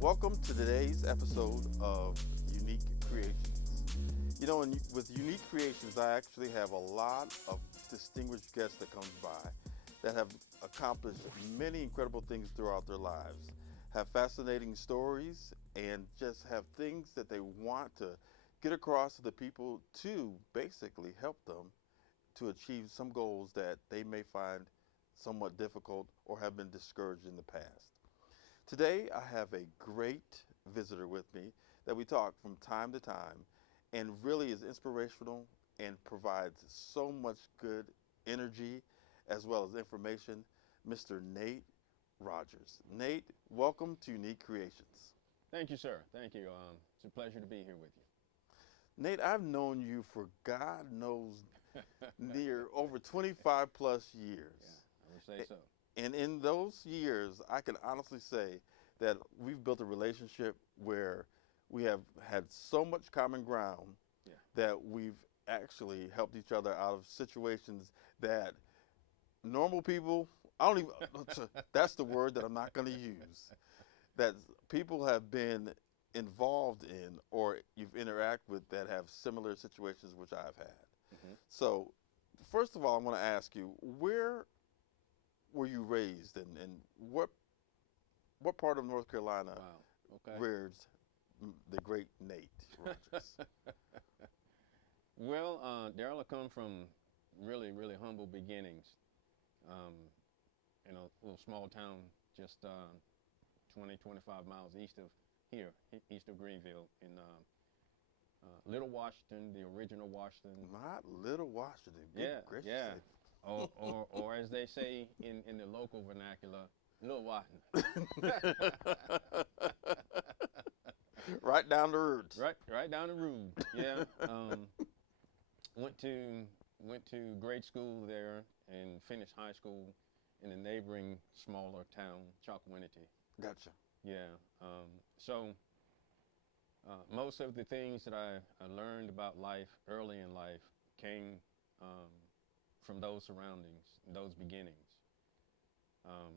Welcome to today's episode of Unique Creations. With Unique Creations, I actually have a lot of distinguished guests that come by that have accomplished many incredible things throughout their lives, have fascinating stories, and just have things that they want to get across to the people to basically help them to achieve some goals that they may find somewhat difficult or have been discouraged in the past. Today, I have a great visitor with me that we talk from time to time and really is inspirational and provides so much good energy as well as information, Mr. Nate Rogers. Nate, welcome to Unique Creations. Thank you, sir. Thank you. It's a pleasure to be here with Nate, I've known you for God knows near over 25 plus years. Yeah, I would say so. And in those years, I can honestly say that we've built a relationship where we have had so much common ground Yeah. that we've actually helped each other out of situations that normal people, I don't even, that's the word that I'm not going to use, that people have been involved in or you've interacted with that have similar situations which I've had. Hmm. So, first of all, I want to ask you, where were you raised and what part of North Carolina Wow. Okay. rears the great Nate Rogers? Well, Darryl, I come from really, really humble beginnings. Um, in a little small town just 20, 25 miles east of here, east of Greenville, in Little Washington, the original Washington. Not Little Washington. Good Yeah, gracious yeah. sakes. Or as they say in the local vernacular, Little Washington. Right down the roots. Right down the road. Yeah. Went to grade school there and finished high school in a neighboring smaller town, Chalkawinity. Gotcha. Yeah. So most of the things that I learned about life early in life came from those surroundings, those beginnings. Um,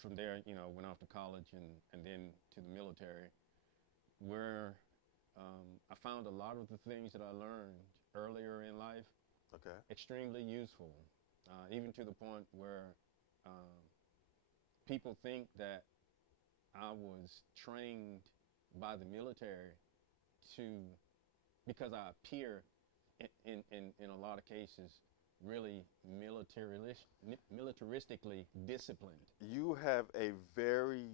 from there, went off to college and then to the military, where I found a lot of the things that I learned earlier in life Okay. extremely useful, even to the point where people think that I was trained by the military to, because I appear in a lot of cases really militaristically disciplined. You have a very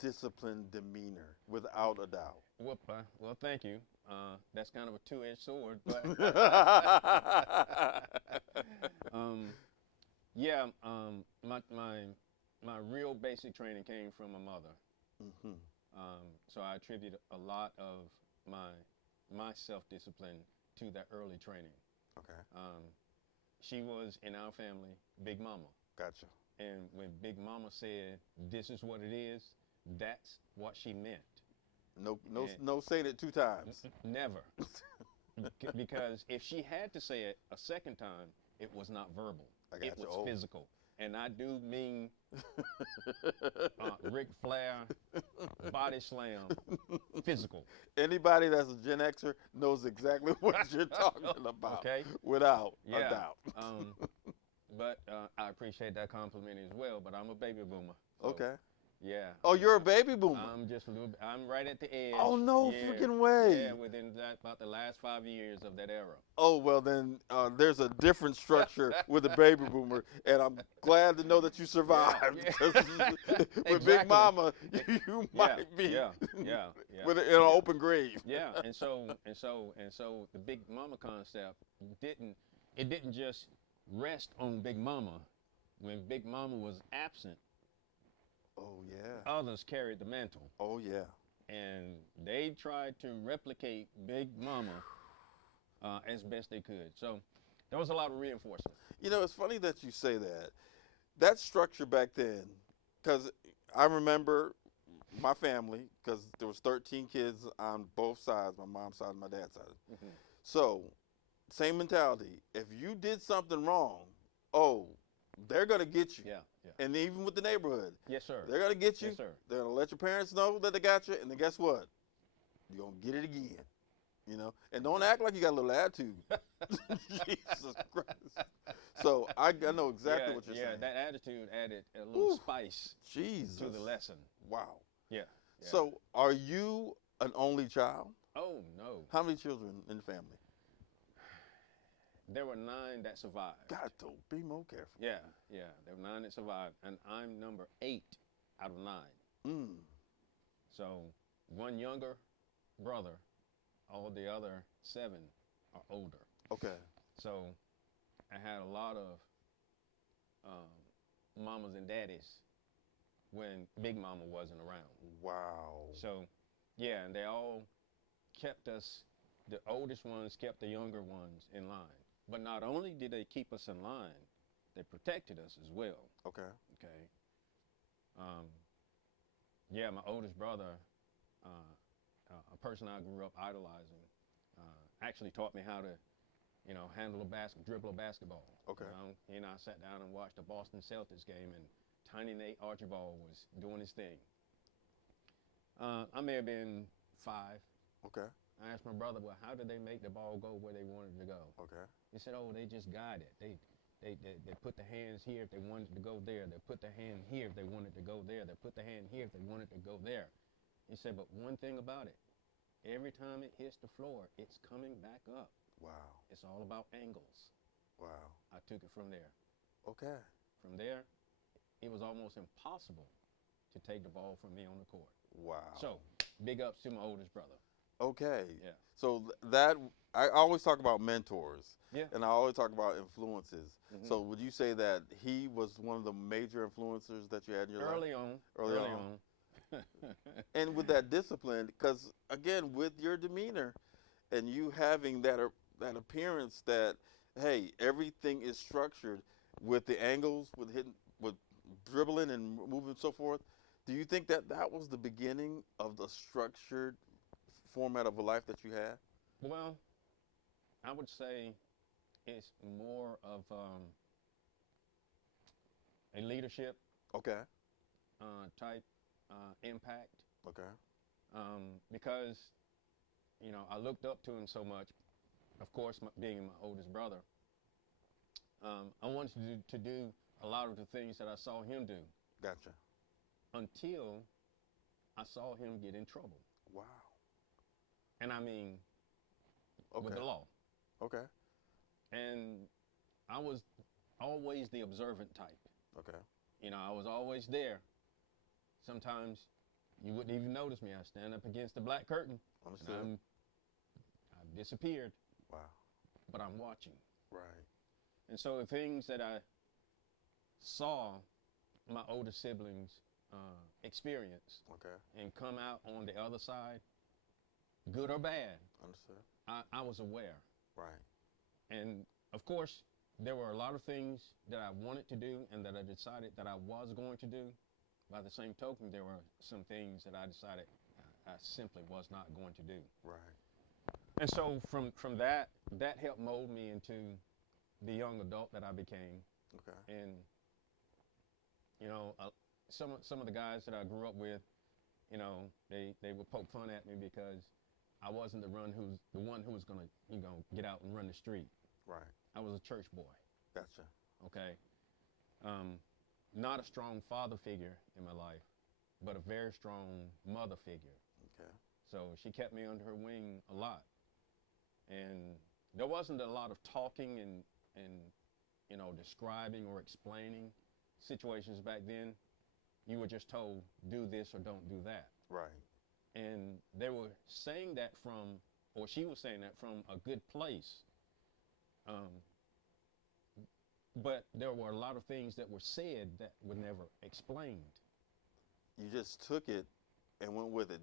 disciplined demeanor, without a doubt. Well, thank you. That's kind of a two-edged sword, but um, yeah, my real basic training came from my mother. Hmm. So I attribute a lot of my self-discipline to that early training. Okay. She was, in our family, Big Mama. Gotcha. And when Big Mama said, "This is what it is," that's what she meant. No saying it two times. Never. Because if she had to say it a second time, it was not verbal. I got It you. was Oh. physical. And I do mean Ric Flair, body slam, physical. Anybody that's a Gen Xer knows exactly what you're talking about. Okay? Without a Yeah. doubt. But I appreciate that compliment as well, but I'm a baby boomer. So, Okay. Yeah. Oh, you're a baby boomer. I'm just a little. I'm right at the edge. Oh, no Yeah, freaking way. Yeah, within about the last 5 years of that era. Oh, well, then there's a different structure with a baby boomer, and I'm glad to know that you survived. Yeah. Because with Big Exactly. Mama, you might be Yeah. in an open grave. Yeah, and so the Big Mama concept didn't just rest on Big Mama. When Big Mama was absent, Oh, yeah. others carried the mantle, Oh, yeah. and they tried to replicate Big Mama as best they could. So there was a lot of reinforcement. It's funny that you say that. That structure back then, because I remember my family, because there was 13 kids on both sides, my mom's side and my dad's side. Mhm. So, same mentality. If you did something wrong, oh, they're gonna get you. Yeah, yeah. And even with the neighborhood, Yes, sir. they're gonna get you. Yes, sir. They're gonna let your parents know that they got you, and then guess what? You're gonna get it again. You know, and don't act like you got a little attitude. Jesus Christ. So I know exactly what you're yeah, saying. that attitude added a little Ooh, spice Jesus. to the lesson. Wow. Yeah, yeah. So are you an only child? Oh, no. How many children in the family? There were 9 that survived. Got to be more careful. Yeah, yeah. There were 9 that survived, and I'm number 8 out of 9. Mm. So 1 younger brother, all the other 7 are older. Okay. So I had a lot of mamas and daddies when Big Mama wasn't around. Wow. So, yeah, and they all kept us, the oldest ones kept the younger ones in line. But not only did they keep us in line, they protected us as well. Okay. Okay. Yeah, my oldest brother, a person I grew up idolizing, actually taught me how to, handle dribble a basketball. Okay. He and I sat down and watched the Boston Celtics game, and Tiny Nate Archibald was doing his thing. I may have been 5. Okay. I asked my brother, well, how did they make the ball go where they wanted to go? Okay. He said, oh, they just guide it. They put the hands here if they wanted to go there. They put the hand here if they wanted to go there. They put the hand here if they wanted to go there. He said, but one thing about it, every time it hits the floor, it's coming back up. Wow. It's all about angles. Wow. I took it from there. Okay. From there, it was almost impossible to take the ball from me on the court. Wow. So, big ups to my oldest brother. Okay. Yeah. So that I always talk about mentors. Yeah. And I always talk about influences. Mhm. So would you say that he was one of the major influencers that you had in your life? Early on. And with that discipline, because again, with your demeanor and you having that appearance that, hey, everything is structured with the angles, with hitting, with dribbling and moving and so forth. Do you think that that was the beginning of the structured format of a life that you had? Well, I would say it's more of a leadership Okay. type impact. Okay. Because, I looked up to him so much. Of course, being my oldest brother, I wanted to do a lot of the things that I saw him do. Gotcha. Until I saw him get in trouble. Wow. And I mean, Okay. with the law. Okay. And I was always the observant type. Okay. I was always there. Sometimes you wouldn't even notice me. I stand up against the black curtain. Understood. And I've disappeared. Wow. But I'm watching. Right. And so the things that I saw my older siblings experience Okay. and come out on the other side, good or bad, Understood. I was aware. Right. And of course, there were a lot of things that I wanted to do and that I decided that I was going to do. By the same token, there were some things that I decided I simply was not going to do. Right. And so from that helped mold me into the young adult that I became. Okay. And, some of the guys that I grew up with, they would poke fun at me because I wasn't the one who was going to, get out and run the street. Right. I was a church boy. Gotcha. Okay. Not a strong father figure in my life, but a very strong mother figure. Okay. So she kept me under her wing a lot. And there wasn't a lot of talking and describing or explaining situations back then. You were just told, do this or don't do that. Right. And they were saying that she was saying that from a good place. But there were a lot of things that were said that were never explained. You just took it and went with it.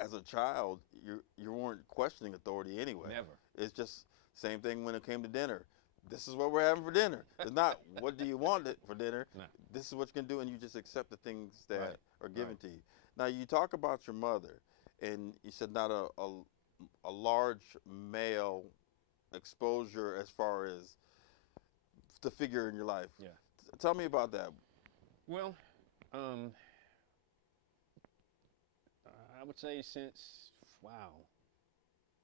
As a child, you weren't questioning authority anyway. Never. It's just same thing when it came to dinner. This is what we're having for dinner. It's not what do you want for dinner. No. This is what you can do, and you just accept the things that Right. are given Right. to you. Now you talk about your mother, and you said not a large male exposure as far as the figure in your life. Yeah. Tell me about that. Well, I would say since, wow,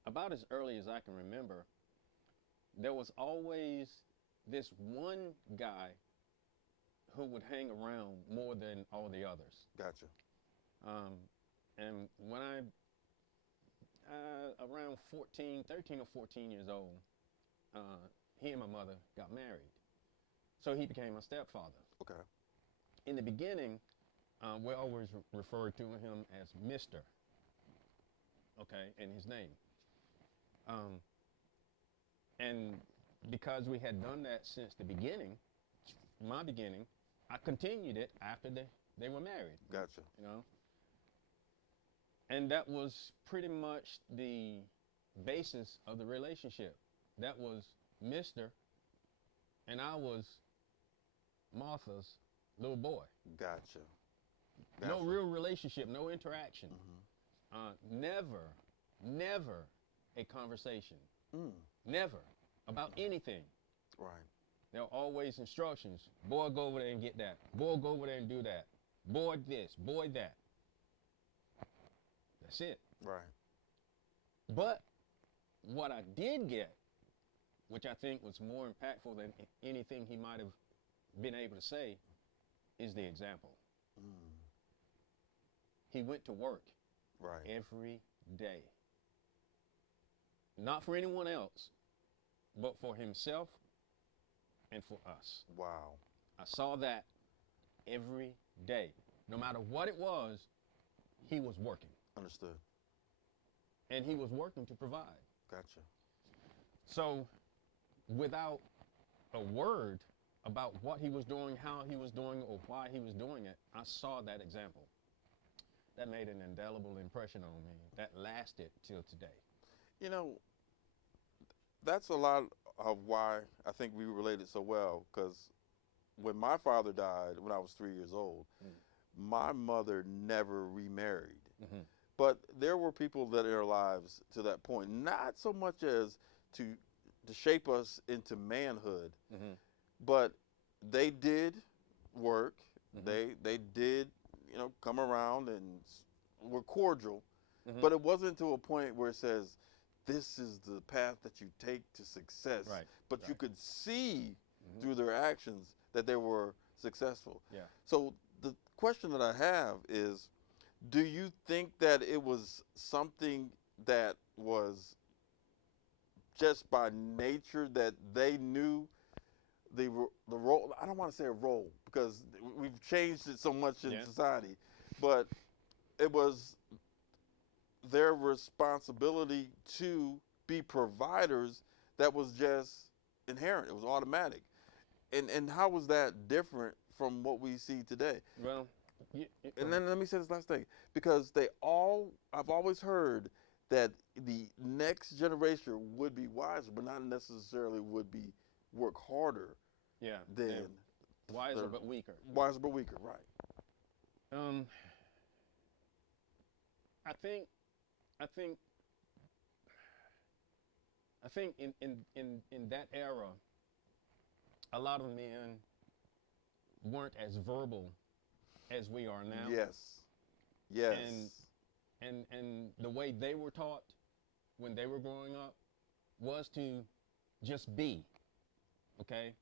about as early as I can remember, there was always this one guy who would hang around more than all the others. Gotcha. And when around 13 or 14 years old, he and my mother got married. So he became my stepfather. Okay. In the beginning, we always referred to him as Mr. Okay, and his name. And because we had done that since the beginning, my beginning, I continued it after they were married. Gotcha. You know? And that was pretty much the basis of the relationship. That was Mr. and I was Martha's little boy. Gotcha. No real relationship, no interaction. Never a conversation. Never about anything. Right. There were always instructions. Boy, go over there and get that. Boy, go over there and do that. Boy, this. Boy, that. That's it. Right. But what I did get, which I think was more impactful than anything he might have been able to say, is the example. He went to work every day. Not for anyone else, but for himself and for us. Wow. I saw that every day. No matter what it was, he was working. Understood. And he was working to provide. Gotcha. So without a word about what he was doing, how he was doing it, or why he was doing it, I saw that example. That made an indelible impression on me. That lasted till today. You know, that's a lot of why I think we related so well, because when my father died when I was 3 years old, my mother never remarried. But there were people that in our lives to that point, not so much as to shape us into manhood, but they did work. They did, you know, come around and were cordial. But it wasn't to a point where it says, this is the path that you take to success. Right. But you could see through their actions that they were successful. Yeah. So the question that I have is, do you think that it was something that was just by nature that they knew the role? I don't want to say a role because we've changed it so much in society, but it was their responsibility to be providers that was just inherent. It was automatic. And how was that different from what we see today? Well, and then let me say this last thing, because I've always heard that the next generation would be wiser, but not necessarily would be work harder. Yeah. Than wiser but weaker. Wiser but weaker, right. I think in that era, a lot of men weren't as verbal as we are now. Yes. Yes. And the way they were taught when they were growing up was to just be, okay?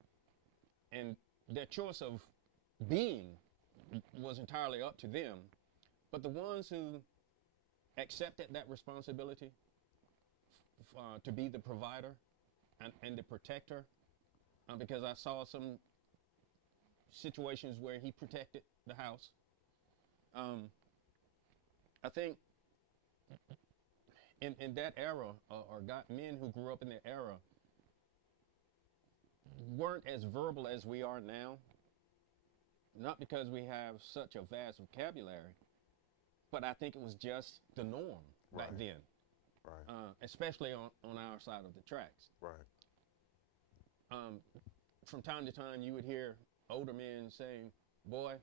And their choice of being was entirely up to them. But the ones who accepted that responsibility to be the provider and the protector, because I saw some situations where he protected the house. I think in that era, or men who grew up in that era, weren't as verbal as we are now. Not because we have such a vast vocabulary, but I think it was just the norm back then. Right. Especially on our side of the tracks. Right. From time to time, you would hear older men saying, boy,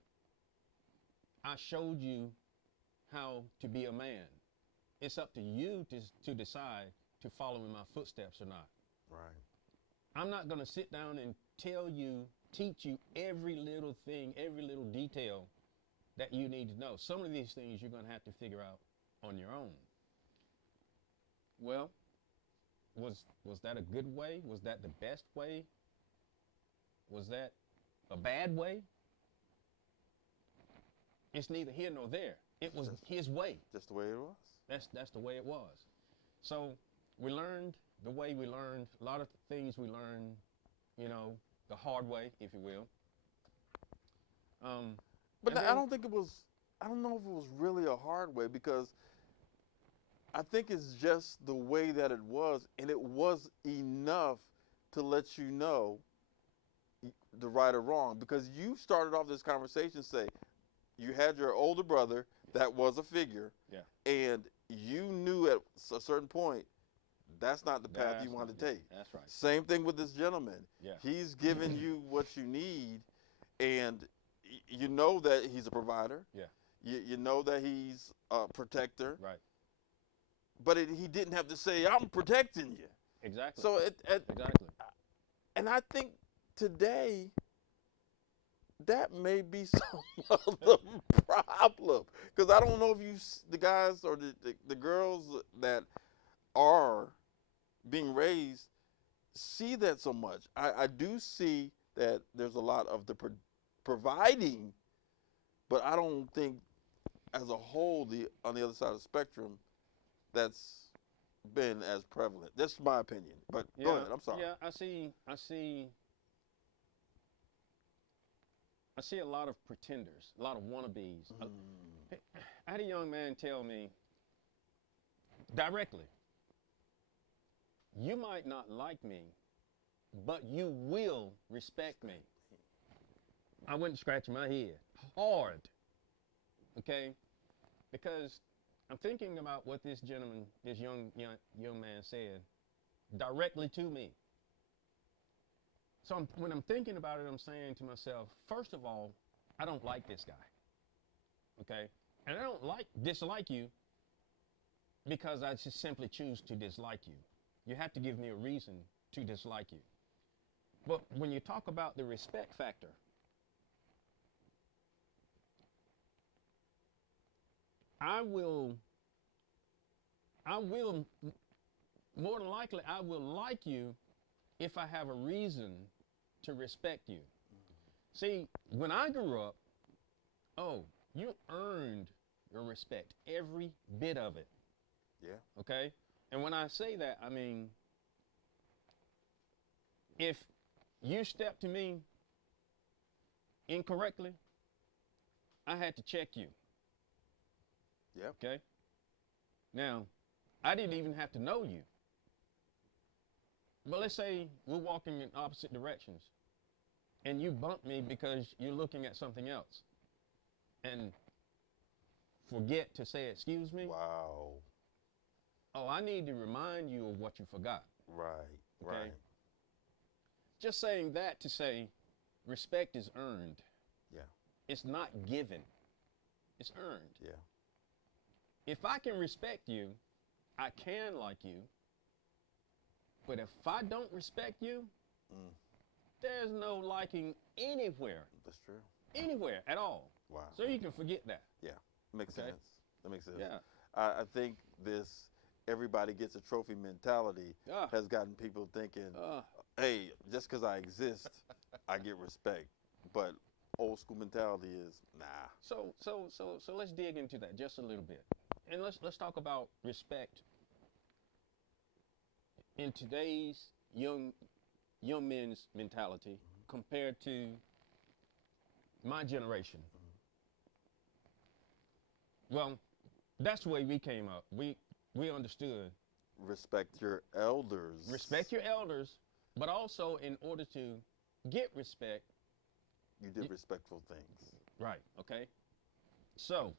I showed you how to be a man. It's up to you to decide to follow in my footsteps or not. Right. I'm not going to sit down and teach you every little thing, every little detail that you need to know. Some of these things you're going to have to figure out on your own. Well, was that a good way? Was that the best way? Was that a bad way? It's neither here nor there. It was his way. Just the way it was. That's the way it was. So we learned the way we learned. A lot of things we learned, the hard way, if you will. But I don't think it was. I don't know if it was really a hard way, because I think it's just the way that it was, and it was enough to let you know the right or wrong. Because you started off this conversation saying you had your older brother that was a figure, yeah, and you knew at a certain point that's not the path you wanted to take. That's right. Same thing with this gentleman. Yeah. He's giving you what you need, and you know that he's a provider. Yeah. You know that he's a protector. Right. But he didn't have to say, I'm protecting you. Exactly. So exactly. And I think today that may be some of the problem, because I don't know if the guys or the girls that are being raised see that so much. I do see that there's a lot of the providing, but I don't think as a whole on the other side of the spectrum that's been as prevalent. That's my opinion. But go ahead. I'm sorry. Yeah, I see a lot of pretenders, a lot of wannabes. I had a young man tell me directly, you might not like me, but you will respect me. I went scratching my head hard, okay? Because I'm thinking about what this gentleman, this young man said directly to me. So when I'm thinking about it, I'm saying to myself, first of all, I don't like this guy, okay? And I don't dislike you because I just simply choose to dislike you. You have to give me a reason to dislike you. But when you talk about the respect factor, I will, more than likely, I will like you if I have a reason to respect you. See, when I grew up, you earned your respect, every bit of it. Yeah. Okay? And when I say that, I mean, if you stepped to me incorrectly, I had to check you. Yeah. Okay? Now, I didn't even have to know you. But let's say we're walking in opposite directions and you bump me because you're looking at something else and forget to say, excuse me. Wow. Oh, I need to remind you of what you forgot. Right, Okay? right. Just saying that to say respect is earned. Yeah. It's not given. It's earned. Yeah. If I can respect you, I can like you. But if I don't respect you, there's no liking anywhere. That's true. Anywhere at all. Wow. So you can forget that. Yeah. Makes Okay. sense. That makes sense. Yeah. I think this everybody gets a trophy mentality has gotten people thinking, hey, just because I exist, I get respect. But old school mentality is, nah. So let's dig into that just a little bit. And let's talk about respect in today's young men's mentality compared to my generation. Well, that's the way we came up. We understood. Respect your elders. Respect your elders, but also in order to get respect, You did respectful things. right, okay? So,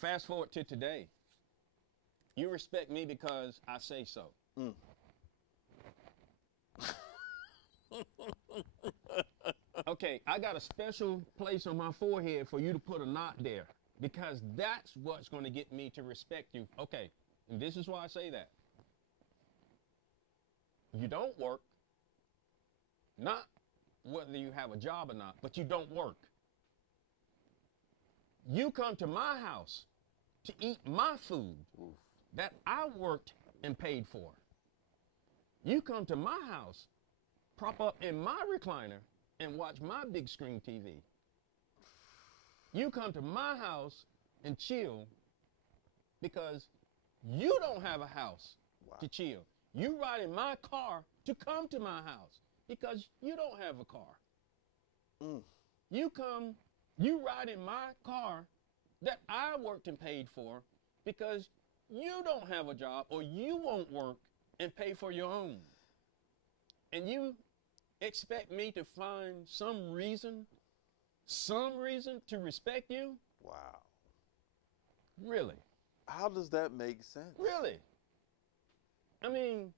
fast forward to today. You respect me because I say so. Okay, I got a special place on my forehead for you to put a knot there because that's what's going to get me to respect you. Okay, and this is why I say that. you don't work, not whether you have a job or not, but you don't work. You come to my house to eat my food that I worked and paid for. You come to my house, prop up in my recliner, and watch my big screen TV. You come to my house and chill because you don't have a house to chill. You ride in my car to come to my house because you don't have a car. You ride in my car that I worked and paid for because you don't have a job or you won't work and pay for your own. And you expect me to find some reason to respect you? Wow. Really? How does that make sense? Really? I mean,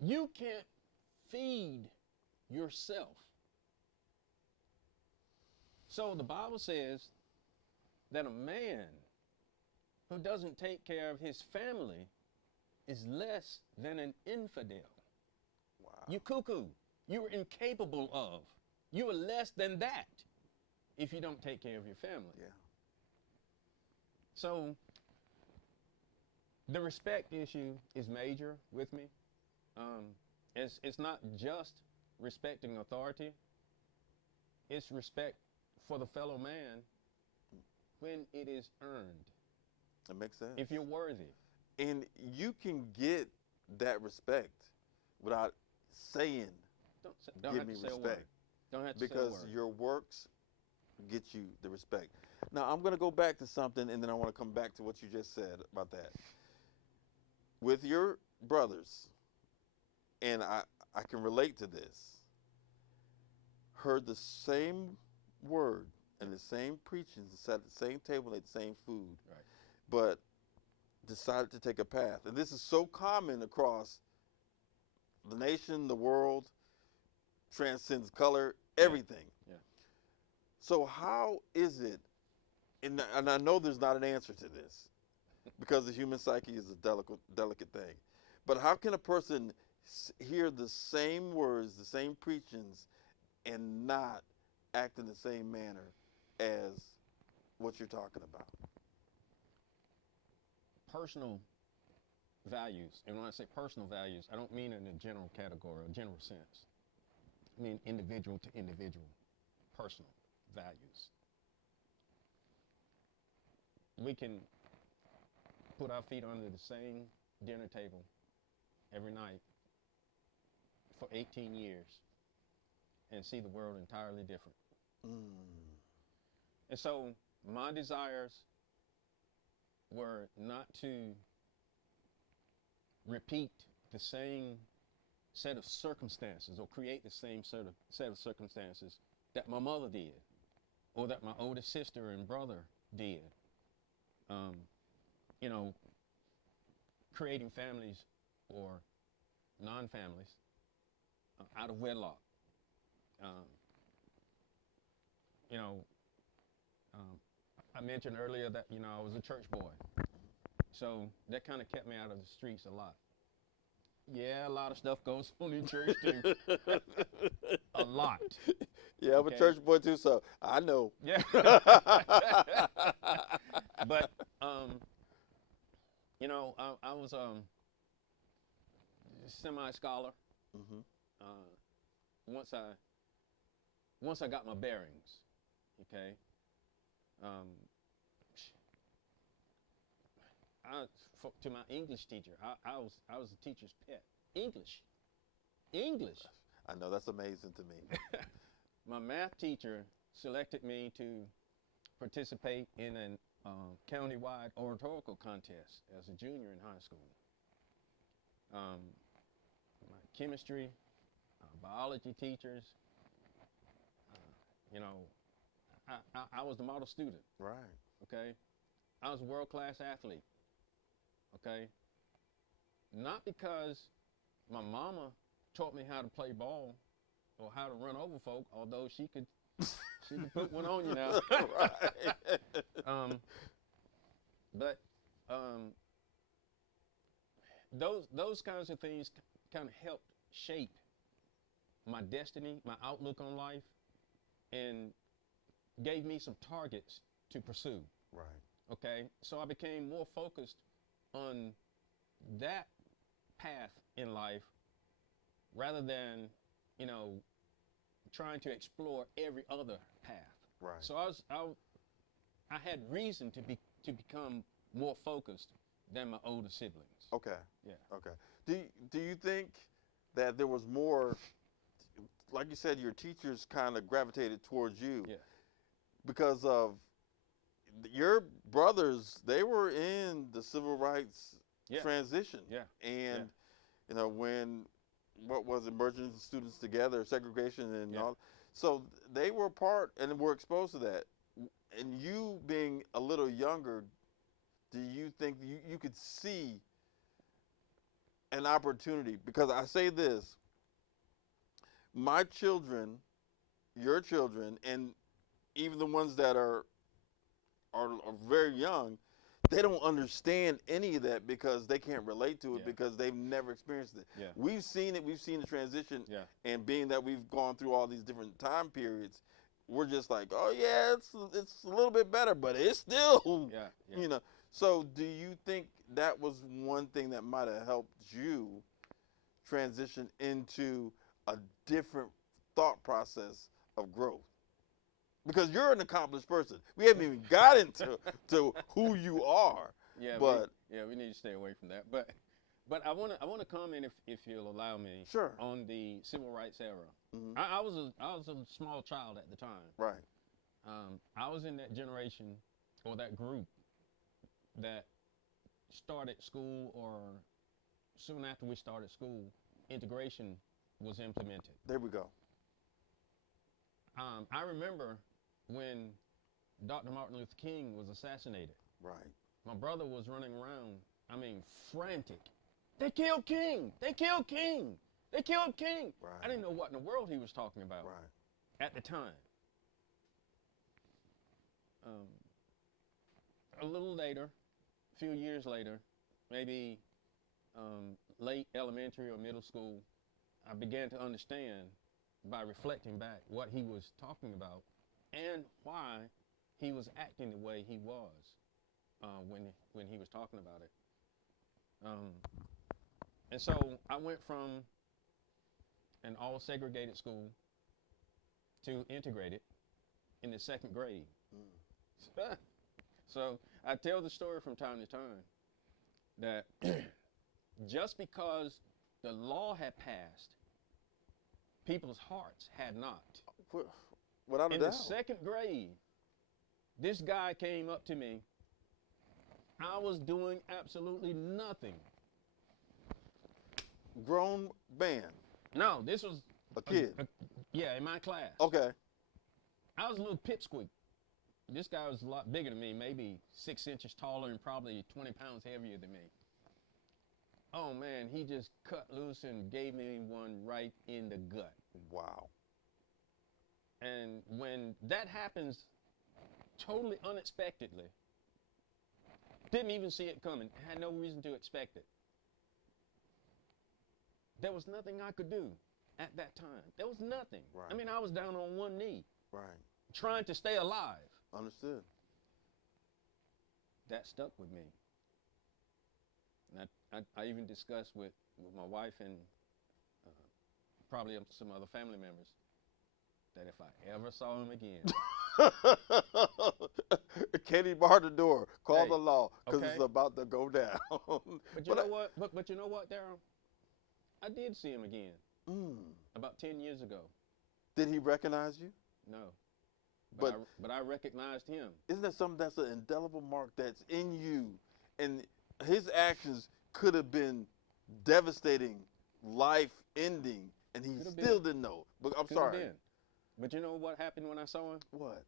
you can't feed yourself. So the Bible says that a man who doesn't take care of his family is less than an infidel. Wow. You cuckoo. You are incapable of. You are less than that if you don't take care of your family. Yeah. So the respect issue is major with me. It's not just respecting authority. It's respect for the fellow man when it is earned. That makes sense. If you're worthy. And you can get that respect without saying, Don't give have me to say a word. respect. Don't have to Because say a word. your works get you the respect. Now, I'm going to go back to something, and then I want to come back to what you just said about that. With your brothers, and I can relate to this, heard the same word and the same preaching, sat at the same table, ate the same food, Right. but decided to take a path. And this is so common across the nation, the world, transcends color, everything. Yeah. So how is it, and I know there's not an answer to this, because the human psyche is a delicate thing, but how can a person hear the same words, the same preachings, and not act in the same manner as what you're talking about? Personal values, and when I say personal values, I don't mean in a general category or general sense. I mean individual to individual, personal values. We can put our feet under the same dinner table every night for 18 years and see the world entirely different. And so my desires were not to repeat the same set of circumstances or create the same set of circumstances that my mother did or that my older sister and brother did. You know, creating families or non-families out of wedlock. You know, I mentioned earlier that, you know, I was a church boy. So that kind of kept me out of the streets a lot. Yeah, a lot of stuff goes on in church too. A lot. Yeah, I'm a church boy too, so I know. Yeah. But, you know, I was a semi-scholar. Once I got my bearings, okay. To my English teacher, I was a teacher's pet. English. I know, that's amazing to me. My math teacher selected me to participate in a county-wide oratorical contest as a junior in high school. My chemistry, biology teachers, you know, I was the model student. Right. Okay? I was a world-class athlete. Okay? Not because my mama taught me how to play ball or how to run over folk, although she could put one on you now. Right. But those kinds of things kind of helped shape my destiny, my outlook on life, and gave me some targets to pursue. Right. Okay, so I became more focused on that path in life rather than, you know, trying to explore every other path. Right. So I had reason to become more focused than my older siblings. Okay. Yeah. Okay. Do you think that there was more, like you said, your teachers kind of gravitated towards you Yeah. because of your brothers? They were in the civil rights Yeah. transition. Yeah. And you know, when what was it, merging students together, segregation and Yeah. all. So they were part and were exposed to that. And you being a little younger, do you think you could see an opportunity? Because I say this, my children, your children, and even the ones that are very young, they don't understand any of that because they can't relate to it Yeah. because they've never experienced it. Yeah. We've seen it. We've seen the transition. Yeah. And being that we've gone through all these different time periods, we're just like, oh yeah, it's a little bit better, but it's still, Yeah. Yeah. you know. So do you think that was one thing that might have helped you transition into a different thought process of growth? Because you're an accomplished person. We haven't even got into to who you are. Yeah, But we need to stay away from that. But I wanna comment if you'll allow me. Sure. On the civil rights era. Mhm. I was a small child at the time. Right. I was in that generation or that group that started school, or soon after we started school, integration was implemented. There we go. I remember when Dr. Martin Luther King was assassinated. Right. My brother was running around, I mean, frantic. They killed King! They killed King! They killed King! Right. I didn't know what in the world he was talking about Right. at the time. A little later, a few years later, maybe late elementary or middle school, I began to understand by reflecting back what he was talking about and why he was acting the way he was when he was talking about it. And so I went from an all segregated school to integrated in the second grade. Mm. So I tell the story from time to time that just because the law had passed, people's hearts had not. Without a In doubt. the second grade, this guy came up to me. I was doing absolutely nothing. Grown man. No, this was A kid. Yeah, in my class. Okay. I was a little pipsqueak. This guy was a lot bigger than me, maybe 6 inches taller and probably 20 pounds heavier than me. Oh man, he just cut loose and gave me one right in the gut. Wow. And when that happens totally unexpectedly, didn't even see it coming, had no reason to expect it. There was nothing I could do at that time. There was nothing. Right. I mean, I was down on one knee, Right. trying to stay alive. Understood. That stuck with me. And I even discussed with my wife and probably some other family members that if I ever saw him again. Katie barred the door. Call Hey, the law because okay. it's about to go down. But you know what? But you know what, Darryl? I did see him again Mm. about 10 years ago. Did he recognize you? No. But But I recognized him. isn't that something that's an indelible mark that's in you? And his actions could have been devastating, life-ending, and he Could have still been. didn't know. But I'm Could have sorry. been. But you know what happened when I saw him? What?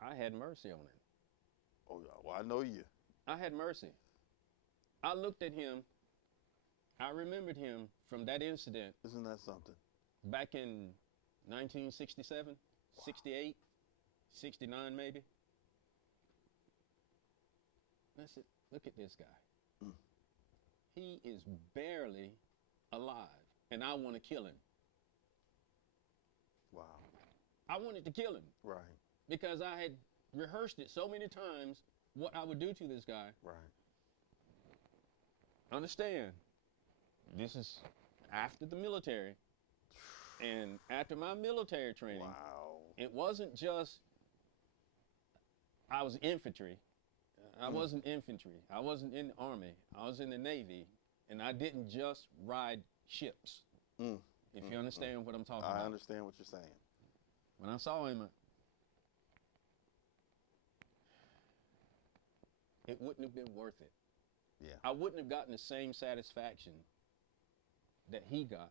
I had mercy on him. Oh, well, I know you. I had mercy. I looked at him. I remembered him from that incident Isn't that something? back in 1967, 68, 69 maybe. And I said, look at this guy. Mm. He is barely alive, and I want to kill him. Wow. I wanted to kill him Right. because I had rehearsed it so many times what I would do to this guy. Right. Understand, this is after the military, and after my military training, Wow. it wasn't just I was infantry. I wasn't infantry. I wasn't in the Army. I was in the Navy, and I didn't just ride ships. If you understand what I'm talking about. I understand what you're saying. When I saw him, it wouldn't have been worth it. Yeah. I wouldn't have gotten the same satisfaction that he got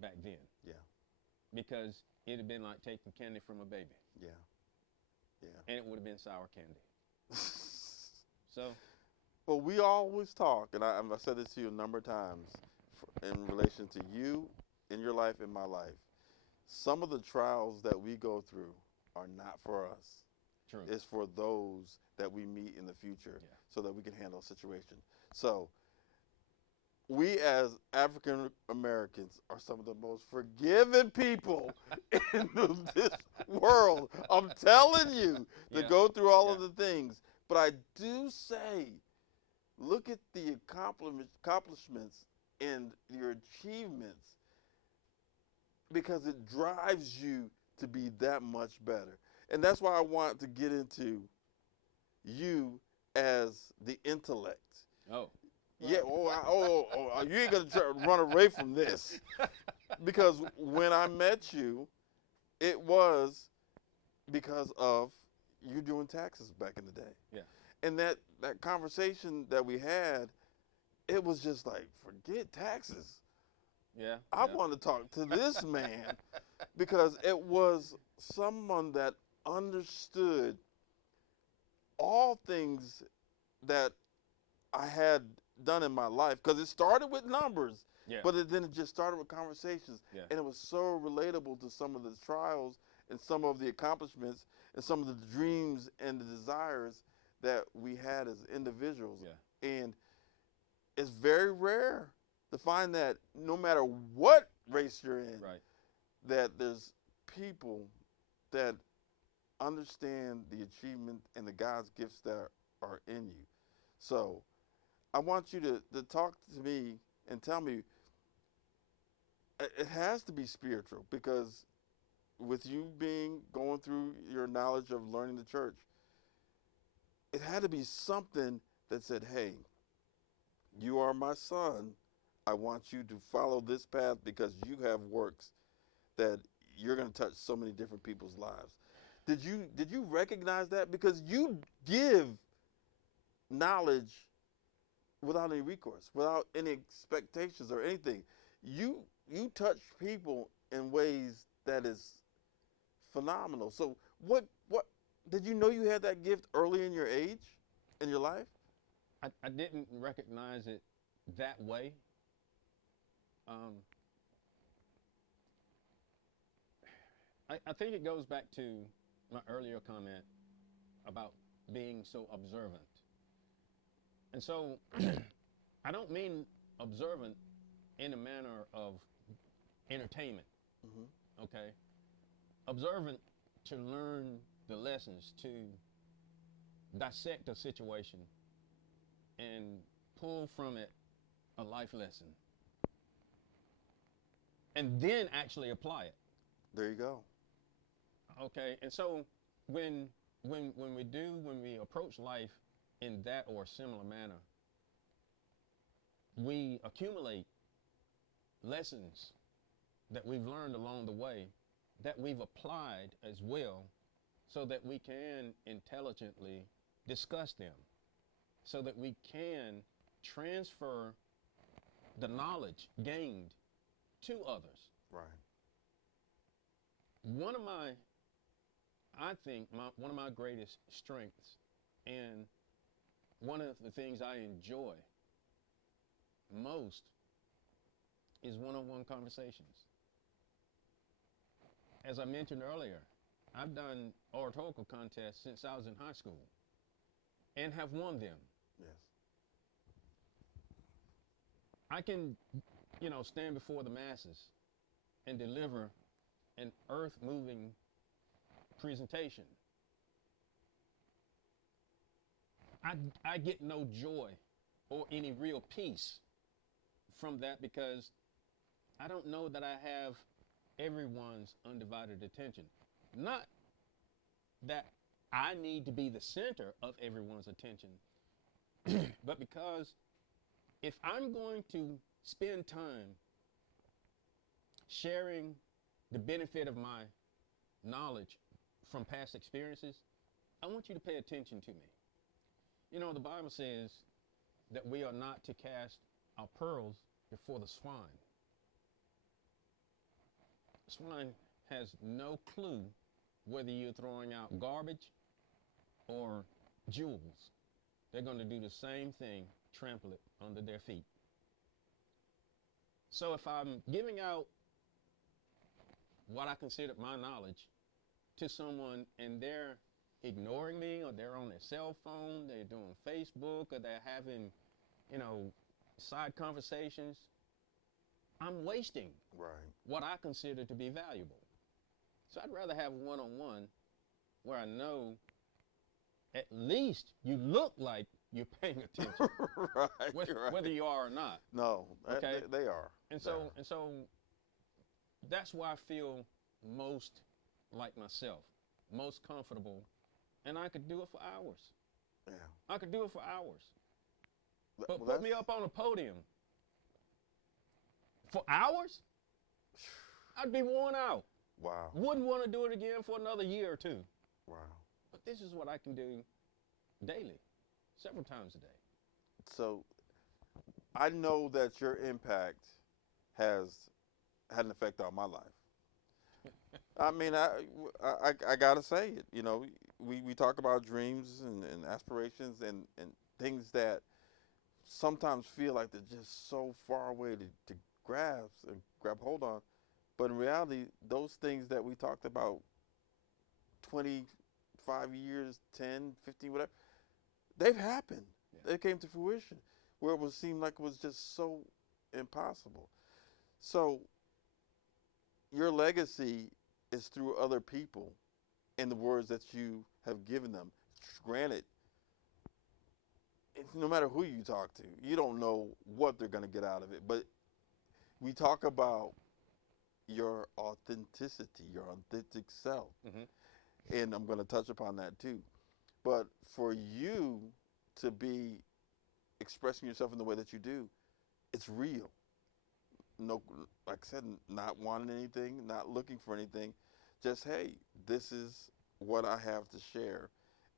back then. Yeah. Because it'd have been like taking candy from a baby. Yeah. Yeah. And it would have been sour candy. So, well, we always talk, and I've said this to you a number of times in relation to you, in your life, in my life. Some of the trials that we go through are not for us. true. It's for those that we meet in the future, Yeah. so that we can handle a situation. So we as African Americans are some of the most forgiving people in this world. I'm telling you, to Yeah. go through all Yeah. of the things. But I do say, look at the accomplishments and your achievements, because it drives you to be that much better. And that's why I want to get into you as the intellect. Oh. Yeah, you ain't gonna try to run away from this. Because when I met you, it was because of you doing taxes back in the day. Yeah. And that conversation that we had, it was just like, forget taxes. Yeah. I yeah. want to talk to this man, because it was someone that understood all things that I had done in my life, because it started with numbers, Yeah. but then it just started with conversations. Yeah. And it was so relatable to some of the trials and some of the accomplishments and some of the dreams and the desires that we had as individuals. Yeah. And it's very rare to find that no matter what race you're in, Right. that there's people that understand the achievement and the God's gifts that are in you. So I want you to talk to me and tell me, it has to be spiritual, because with you going through your knowledge of learning the church, it had to be something that said, hey, you are my son. I want you to follow this path because you have works that you're going to touch so many different people's lives. Did you recognize that? Because you give knowledge without any recourse, without any expectations or anything. You touch people in ways that is phenomenal. So what did you know you had that gift early in your age, in your life? I didn't recognize it that way. I think it goes back to my earlier comment about being so observant. And so I don't mean observant in a manner of entertainment, okay? Observant to learn the lessons, to dissect a situation and pull from it a life lesson, and then actually apply it. There you go. Okay, and so when we approach life in that or similar manner, we accumulate lessons that we've learned along the way that we've applied as well, so that we can intelligently discuss them, so that we can transfer the knowledge gained to others. Right. One of my greatest strengths, and one of the things I enjoy most, is one-on-one conversations. As I mentioned earlier, I've done oratorical contests since I was in high school and have won them. Yes. I can stand before the masses and deliver an earth-moving presentation. I get no joy or any real peace from that because I don't know that I have everyone's undivided attention. Not that I need to be the center of everyone's attention, but because if I'm going to spend time sharing the benefit of my knowledge from past experiences, I want you to pay attention to me. The Bible says that we are not to cast our pearls before the swine. Swine has no clue whether you're throwing out garbage or jewels. They're going to do the same thing, trample it under their feet. So if I'm giving out what I consider my knowledge to someone and they're ignoring me, or they're on their cell phone, they're doing Facebook, or they're having, side conversations, I'm wasting what I consider to be valuable. So I'd rather have one-on-one where I know at least you look like you're paying attention. Whether you are or not. No, okay? They are. And so that's why I feel most like myself, most comfortable, and I could do it for hours. Yeah. I could do it for hours. But well, put me up on a podium for hours, I'd be worn out. Wow. Wouldn't want to do it again for another year or two. Wow. But this is what I can do daily, several times a day. So I know that your impact has had an effect on my life. I mean, I gotta say it. We talk about dreams and aspirations and things that sometimes feel like they're just so far away to grasp and grab hold on. But in reality, those things that we talked about 25 years, 10, 15, whatever, they've happened. Yeah. They came to fruition where it seemed like it was just so impossible. So your legacy is through other people and the words that you have given them. Granted, no matter who you talk to, you don't know what they're going to get out of it. But we talk about your authenticity, your authentic self. Mm-hmm. And I'm going to touch upon that too. But for you to be expressing yourself in the way that you do, it's real. No, like I said, not wanting anything, not looking for anything. Just, hey, this is what I have to share.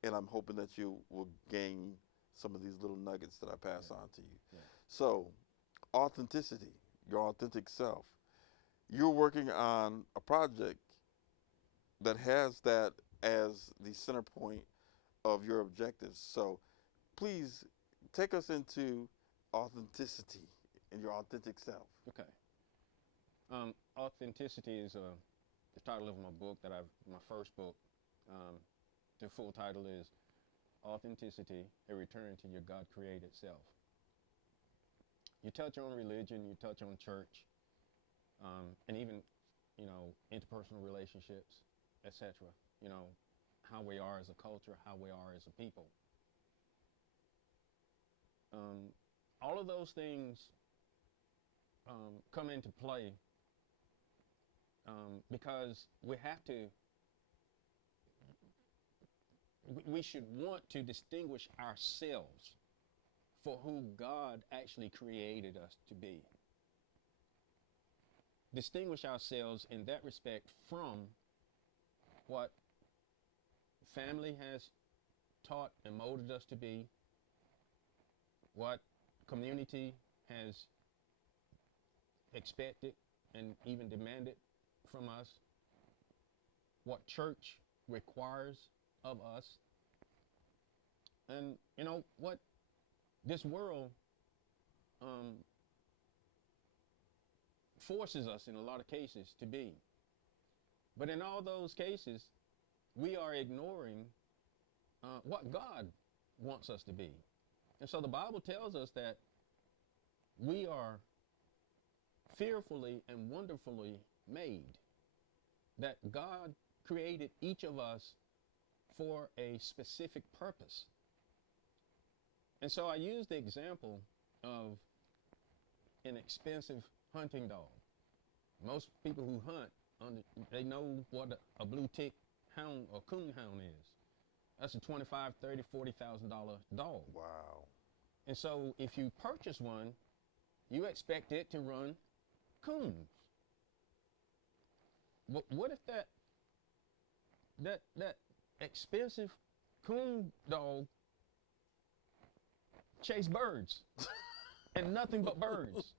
And I'm hoping that you will gain some of these little nuggets that I pass on to you. Yeah. So, authenticity, your authentic self. You're working on a project that has that as the center point of your objectives. So, please take us into authenticity and your authentic self. Okay. Authenticity is the title of my book my first book. The full title is Authenticity, A Return to Your God-Created Self. You touch on religion, you touch on church, and even, interpersonal relationships, etc. How we are as a culture, how we are as a people. All of those things come into play because we should want to distinguish ourselves for who God actually created us to be. Distinguish ourselves in that respect from what family has taught and molded us to be, what community has expected and even demanded from us, what church requires of us, and what this world forces us in a lot of cases to be. But in all those cases, we are ignoring what God wants us to be. And so the Bible tells us that we are fearfully and wonderfully made, that God created each of us for a specific purpose. And so I use the example of an expensive hunting dog. Most people who hunt, they know what a blue tick hound or coon hound is. That's a $25,000, $30,000, $40,000 dog. Wow. And so if you purchase one, you expect it to run coons. But what if that expensive coon dog chase birds and nothing but birds?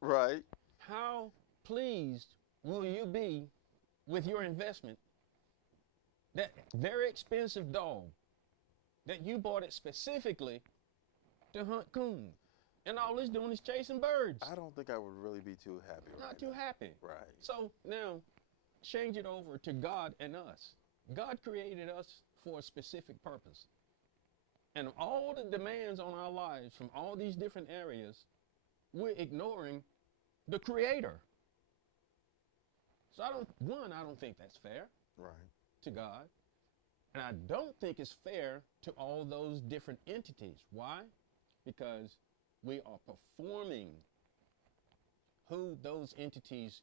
Right. How pleased will you be with your investment? That very expensive dog that you bought it specifically to hunt coon, and all it's doing is chasing birds. I don't think I would really be too happy. Not too happy. Right. So now, change it over to God and us. God created us for a specific purpose. And all the demands on our lives from all these different areas, we're ignoring the Creator. So I don't think that's fair. Right. To God. And I don't think it's fair to all those different entities. Why? Because we are performing who those entities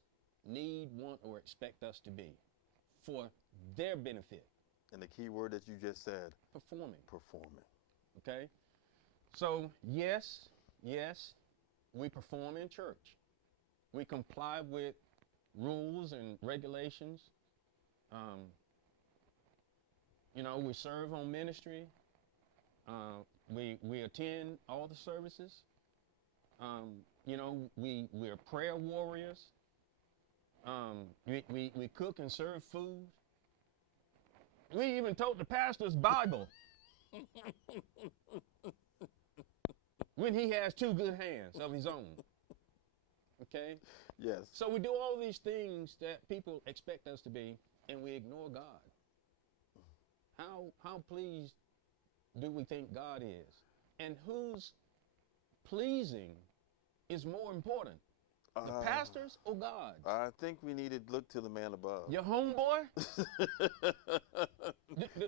need, want, or expect us to be for their benefit. And the key word that you just said, Performing. performing. Okay? So, yes, we perform in church. We comply with rules and regulations. We serve on ministry. We attend all the services. We're prayer warriors. We cook and serve food. We even taught the pastor's Bible when he has two good hands of his own. Okay? Yes. So we do all these things that people expect us to be, and we ignore God. How pleased do we think God is? And whose pleasing is more important? The pastors or God? I think we need to look to the man above. Your homeboy?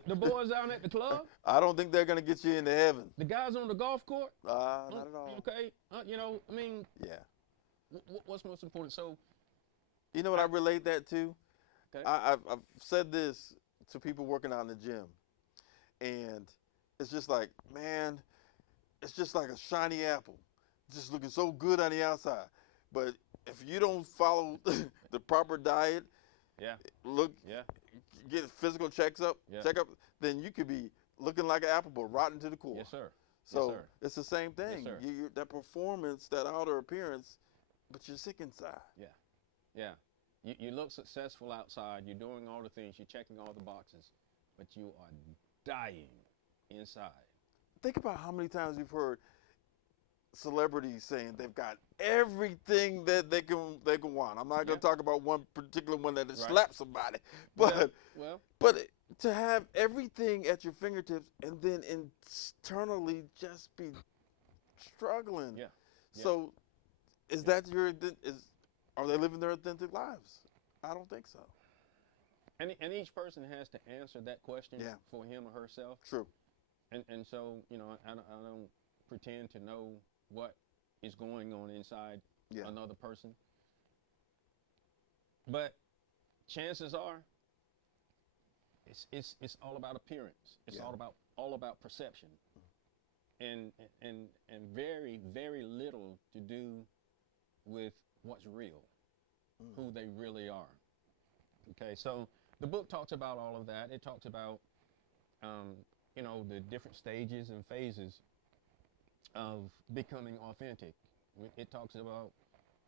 the boys out at the club? I don't think they're going to get you into heaven. The guys on the golf court? Not at all. Okay. Yeah. What's most important? So, you know what I relate that to? Okay. I've said this to people working out in the gym, and it's just like, man, it's just like a shiny apple, just looking so good on the outside. But if you don't follow the proper diet, get physical checkup, then you could be looking like an apple but rotten to the core. Yes, sir. So yes, sir. it's the same thing. Yes, sir. That performance, that outer appearance, but you're sick inside. Yeah. You look successful outside. You're doing all the things. You're checking all the boxes, but you are dying inside. Think about how many times you've heard celebrities saying they've got everything that they can want. I'm not going to talk about one particular one that has slapped somebody, but to have everything at your fingertips and then internally just be struggling. Yeah. So, are they living their authentic lives? I don't think so. And each person has to answer that question for him or herself. True. And so, I don't pretend to know what is going on inside another person. But chances are, it's all about appearance. It's all about perception, and very, very little to do with what's real, who they really are. Okay, so the book talks about all of that. It talks about the different stages and phases of becoming authentic. It talks about,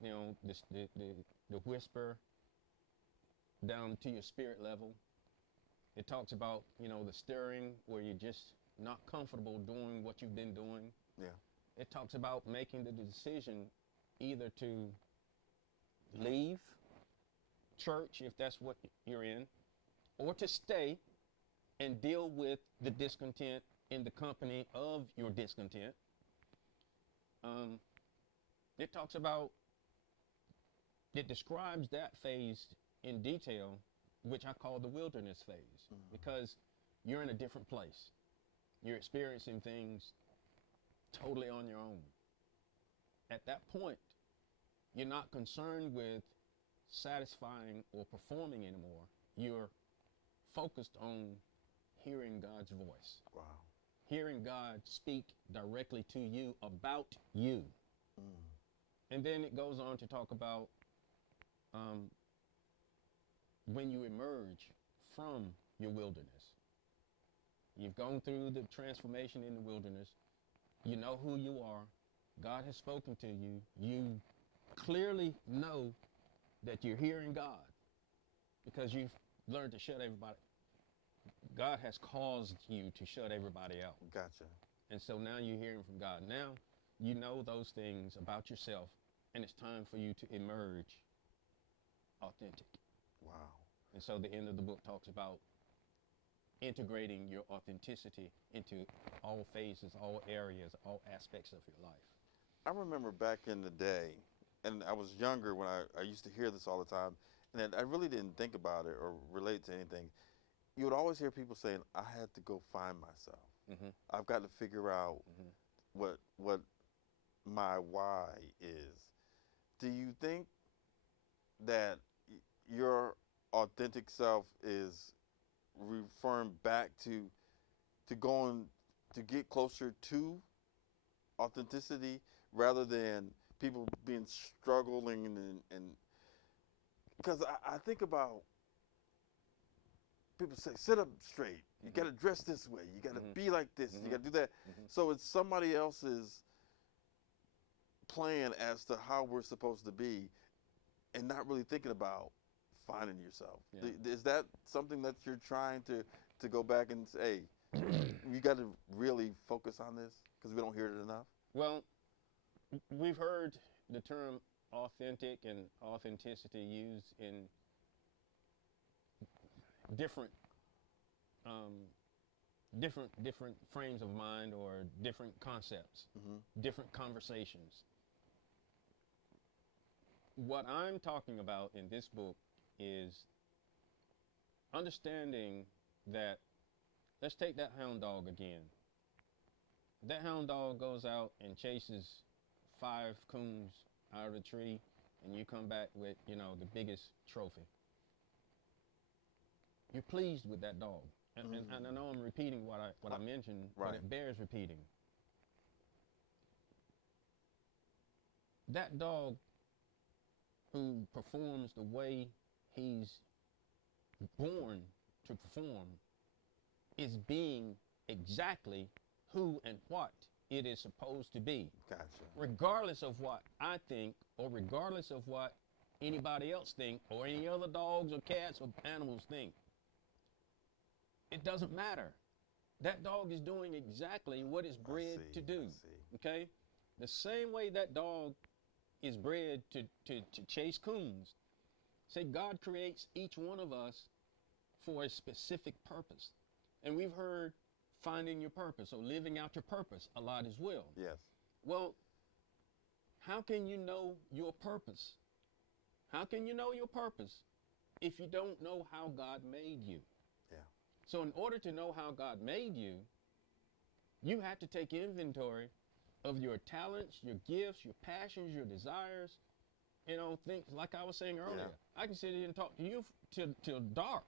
the whisper down to your spirit level. It talks about, the stirring where you're just not comfortable doing what you've been doing. Yeah. It talks about making the decision either to leave church, if that's what you're in, or to stay and deal with the discontent in the company of your discontent. It talks about it describes that phase in detail, which I call the wilderness phase, because you're in a different place. You're experiencing things totally on your own. At that point, you're not concerned with satisfying or performing anymore. You're focused on hearing God's voice. Wow. Hearing God speak directly to you about you. And then it goes on to talk about when you emerge from your wilderness. You've gone through the transformation in the wilderness. You know who you are. God has spoken to you. You clearly know that you're hearing God because you've learned to shut everybody. God has caused you to shut everybody out. Gotcha. And so now you're hearing from God. Now you know those things about yourself, and it's time for you to emerge authentic. Wow. And so the end of the book talks about integrating your authenticity into all phases, all areas, all aspects of your life. I remember back in the day, and I was younger when I used to hear this all the time, and I really didn't think about it or relate to anything. You would always hear people saying, I had to go find myself. I've got to figure out what my why is. Do you think that your authentic self is referring back to going to get closer to authenticity rather than people being struggling and because I think about people say sit up straight, you got to dress this way, you got to be like this, you got to do that. So it's somebody else's plan as to how we're supposed to be and not really thinking about finding yourself. Is that something that you're trying to go back and say, hey, we got to really focus on this because we don't hear it enough? Well, we've heard the term authentic and authenticity used in different frames of mind or different concepts, different conversations. What I'm talking about in this book is understanding that, let's take that hound dog again. That hound dog goes out and chases 5 coons out of the tree, and you come back with, the biggest trophy. You're pleased with that dog. And I know I'm repeating what I mentioned, but it bears repeating. That dog who performs the way he's born to perform is being exactly who and what it is supposed to be. Gotcha. Regardless of what I think, or regardless of what anybody else think, or any other dogs or cats or animals think. It doesn't matter. That dog is doing exactly what it's bred to do. Okay? The same way that dog is bred to chase coons. Say God creates each one of us for a specific purpose. And we've heard finding your purpose or living out your purpose a lot as well. Yes. Well, how can you know your purpose? How can you know your purpose if you don't know how God made you? Yeah. So in order to know how God made you, you have to take inventory of your talents, your gifts, your passions, your desires, things like I was saying earlier. Yeah. I can sit here and talk to you till dark,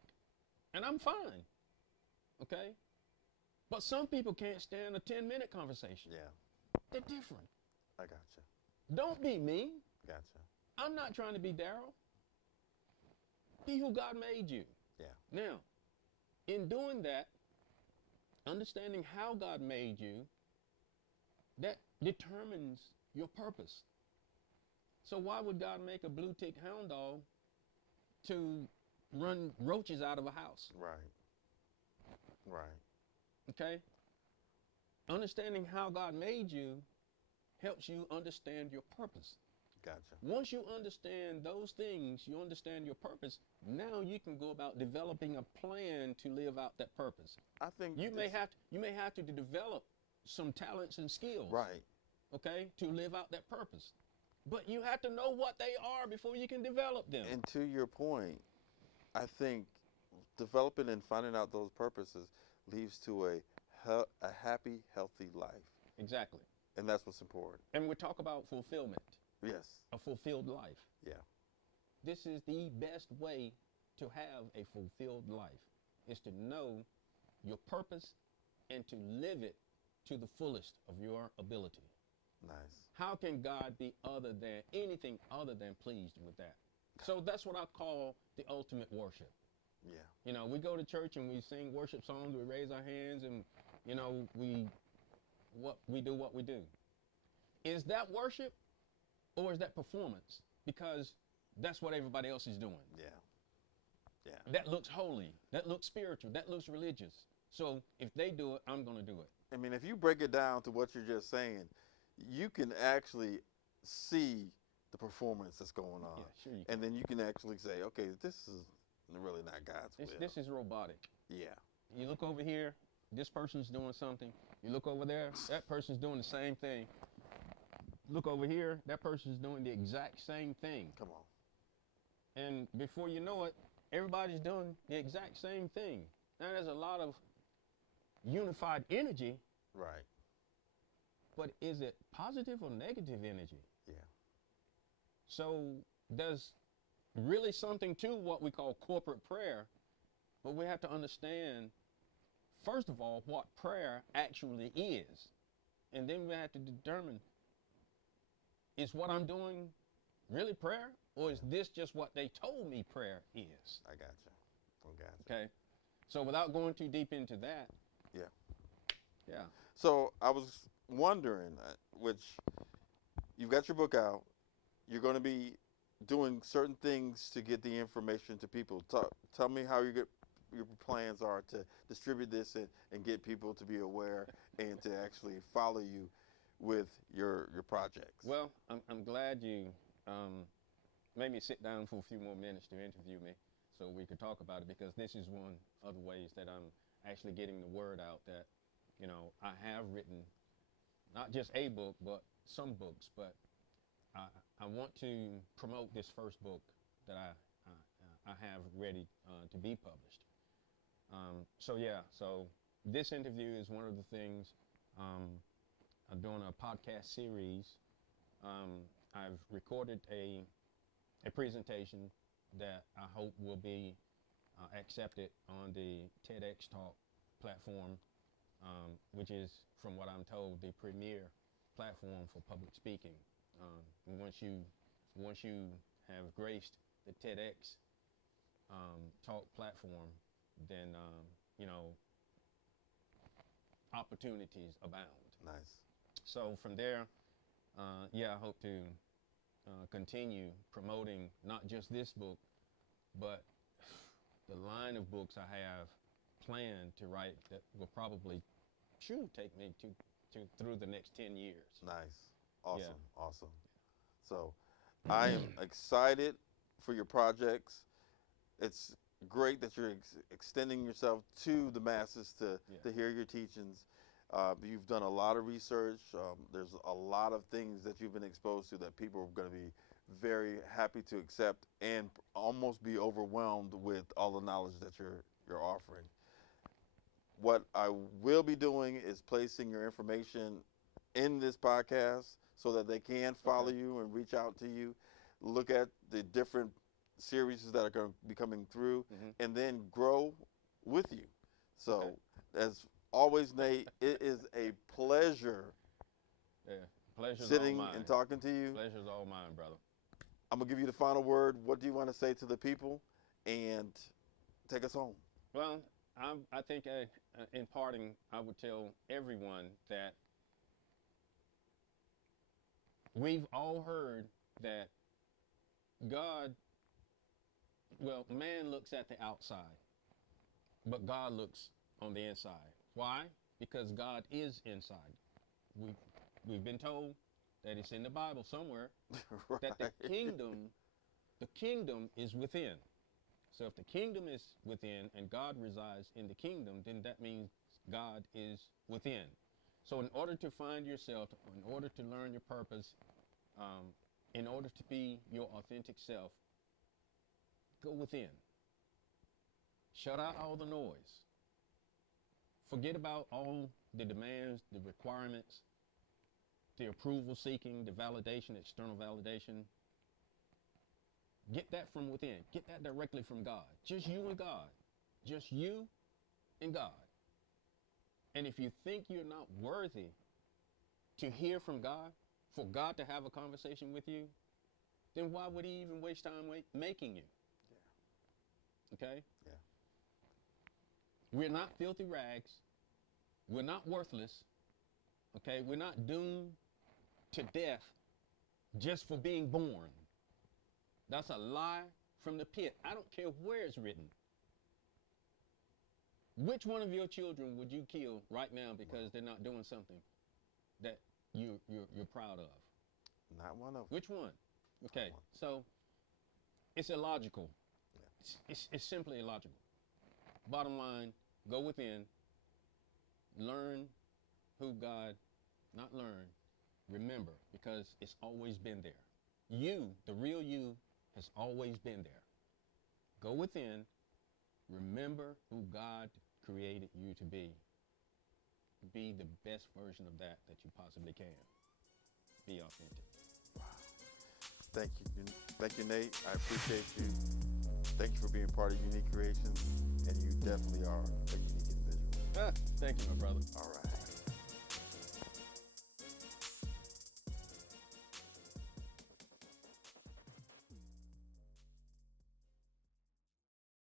and I'm fine, okay? But some people can't stand a 10-minute conversation. Yeah. They're different. I gotcha. Don't be me. Gotcha. I'm not trying to be Darryl. Be who God made you. Yeah. Now, in doing that, understanding how God made you, that determines your purpose. So why would God make a blue tick hound dog to run roaches out of a house? Right. Right. Okay? Understanding how God made you helps you understand your purpose. Gotcha. Once you understand those things, you understand your purpose, now you can go about developing a plan to live out that purpose. I think you may have to develop some talents and skills. Right. Okay, to live out that purpose. But you have to know what they are before you can develop them. And to your point, I think developing and finding out those purposes leads to a happy, healthy life. Exactly. And that's what's important. And we talk about fulfillment, Yes. a fulfilled life. Yeah. This is the best way to have a fulfilled life, is to know your purpose and to live it to the fullest of your ability. Nice. How can God be anything other than pleased with that? So that's what I call the ultimate worship. Yeah. You know, we go to church and we sing worship songs, we raise our hands, and you know, we do what we do. Is that worship or is that performance? Because that's what everybody else is doing. Yeah. Yeah. That looks holy. That looks spiritual. That looks religious. So if they do it, I'm going to do it. I mean, if you break it down to what you're just saying, you can actually see the performance that's going on. Yeah, sure you can. And then you can actually say, okay, this is really not God's will. This is robotic. Yeah. You look over here, this person's doing something. You look over there, that person's doing the same thing. Look over here, that person's doing the exact same thing. Come on. And before you know it, everybody's doing the exact same thing. Now, there's a lot of unified energy, Right. but is it positive or negative energy? Yeah. So there's really something to what we call corporate prayer, but we have to understand, first of all, what prayer actually is. And then we have to determine, is what I'm doing really prayer, or is this just what they told me prayer is? I got you. I got you. Okay? So without going too deep into that. Yeah. Yeah. So I was wondering, which you've got your book out, you're going to be doing certain things to get the information to people. Tell me how your plans are to distribute this and get people to be aware and to actually follow you with your projects. Well, I'm glad you made me sit down for a few more minutes to interview me so we could talk about it, because this is one of the ways that I'm actually getting the word out that, you know, I have written not just a book, but some books, but I want to promote this first book that I have ready to be published. So this interview is one of the things. I'm doing a podcast series. I've recorded a presentation that I hope will be accepted on the TEDx Talk platform, which is, from what I'm told, the premier platform for public speaking. Once you have graced the TEDx Talk platform, then you know, opportunities abound. Nice. So from there, I hope to continue promoting not just this book, but the line of books I have planned to write that will probably take me to through the next 10 years. Nice. Awesome. Yeah. Awesome. So I am excited for your projects. It's great that you're extending yourself to the masses to hear your teachings. You've done a lot of research. There's a lot of things that you've been exposed to that people are going to be very happy to accept and almost be overwhelmed with all the knowledge that you're offering. What I will be doing is placing your information in this podcast so that they can follow you and reach out to you, look at the different series that are going to be coming through, and then grow with you. So as always, Nate, it is a pleasure Pleasure's sitting all mine. and talking to you. Pleasure's all mine, brother. I'm going to give you the final word. What do you want to say to the people? And take us home. Well, I think in parting, I would tell everyone that we've all heard that man looks at the outside, but God looks on the inside. Why? Because God is inside. We've been told that it's in the Bible somewhere Right. that the kingdom is within. So if the kingdom is within and God resides in the kingdom, then that means God is within. So in order to find yourself, in order to learn your purpose, In order to be your authentic self, go within. Shut out all the noise. Forget about all the demands, the requirements, the approval seeking, the validation, external validation. Get that from within. Get that directly from God. Just you and God. Just you and God. And if you think you're not worthy to hear from God, for God to have a conversation with you, then why would he even waste time making you? Yeah. Okay? Yeah. We're not filthy rags. We're not worthless. Okay? We're not doomed to death just for being born. That's a lie from the pit. I don't care where it's written. Which one of your children would you kill right now because they're not doing something that you're proud of? Not one of them. Which one? Okay, Not one. so it's illogical. Yeah. It's simply illogical. Bottom line, go within, learn who God, not learn, remember, because it's always been there. You, the real you, has always been there. Go within, remember who God created you to be. Be the best version of that you possibly can. Be authentic. Wow. Thank you. Thank you, Nate. I appreciate you. Thank you for being part of Unique Creations, and you definitely are a unique individual. Thank you, my brother. All right.